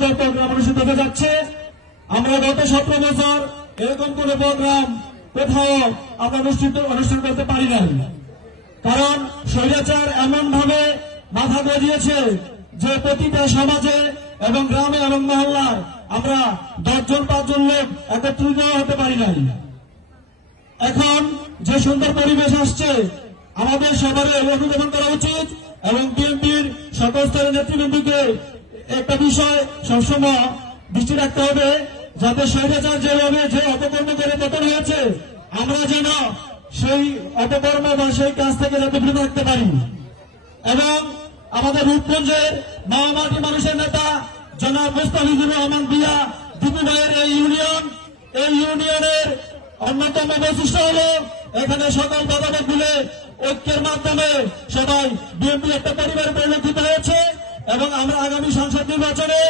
সুন্দর প্রোগ্রাম অনুষ্ঠিত হতে যাচ্ছে। আমরা গত সতেরো বছর এরকম কোন প্রোগ্রাম কোথাও আমরা অনুষ্ঠিত অনুষ্ঠান করতে পারি নাই। কারণ স্বৈরাচার এমন ভাবে মাথা গজিয়েছে যে প্রতিটা সমাজে এবং গ্রামে এবং মহল্লায় আমরা দশজন, পাঁচজন লোক একত্রিত হতে পারি নাই। এখন যে সুন্দর পরিবেশ আসছে, আমাদের সবারই অনুধাবন করা উচিত এবং বিএনপির সকল স্তরের নেতৃবৃন্দকে একটা বিষয় সবসময় দৃষ্টি রাখতে হবে, যাতে স্বৈরাচার যেভাবে যে অপকর্ম করে পতন হয়েছে আমরা যেন সেই অপকর্ম বা সেই কাজ থেকে যাতে বিরত থাকতে পারি। এবং আমাদের রূপগঞ্জের মামাটি মানুষের নেতা জনাব মুস্তাফিজুর রহমান বিয়া দীপু ভাইয়ের এই ইউনিয়ন, এই ইউনিয়নের অন্যতম বৈশিষ্ট্য হল এখানে সকল মতামত মিলে ঐক্যের মাধ্যমে সবাই বিএনপি একটা পরিবার পরিণত এবং আমরা আগামী সংসদ নির্বাচনে